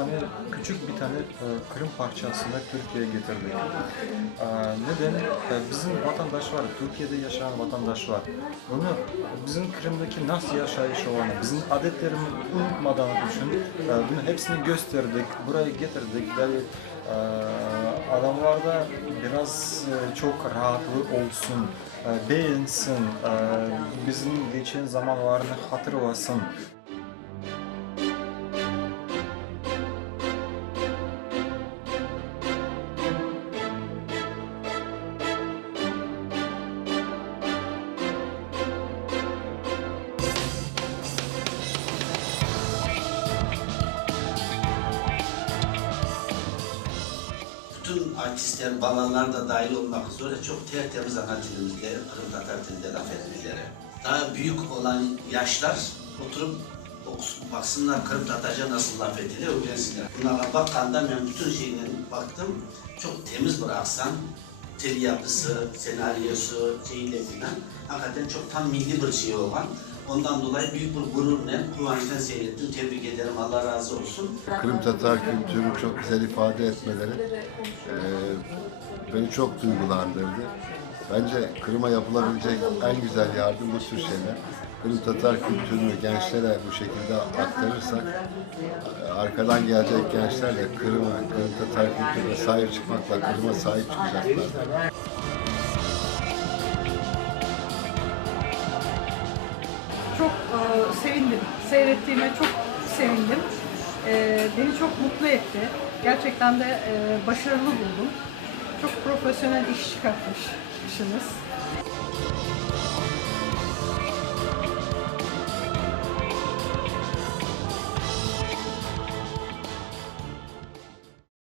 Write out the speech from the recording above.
tane küçük bir tane Kırım parçasını Türkiye'ye getirdik. Neden? Bizim vatandaş var, Türkiye'de yaşayan vatandaş var. Onu bizim Kırım'daki nasıl yaşayış olanı, bizim adetlerimizi unutmadan için bunu hepsini gösterdik, buraya getirdik ve adamlarda biraz çok rahatlık olsun, beğensin, bizim geçen zamanlarını hatırlasın. Bütün artistler, balanlar da dahil olmak üzere çok tertemiz ana dilimizde, Kırım Tatar dilinde laf etmeleri. Daha büyük olan yaşlar oturup baksınlar Kırım Tatarca nasıl laf edilir, öğrensinler. Bunlara bakkanda ben bütün şeyine baktım, çok temiz bir aksan, tel yapısı, senaryosu, şeyle filan. Hakikaten çok tam milli bir şey olan. Ondan dolayı büyük bir gururla, kıvançla seyrettim. Tebrik ederim, Allah razı olsun. Kırım Tatar kültürünü çok güzel ifade etmeleri beni çok duygulandırdı. Bence Kırım'a yapılabilecek en güzel yardım bu tür şeyler. Kırım Tatar kültürünü gençlere bu şekilde aktarırsak, arkadan gelecek gençler de Kırım Tatar kültürüne sahip çıkmakla Kırım'a sahip çıkacaklar. Çok sevindim. Seyrettiğime çok sevindim. Beni çok mutlu etti. Gerçekten de başarılı buldum. Çok profesyonel iş çıkartmışsınız.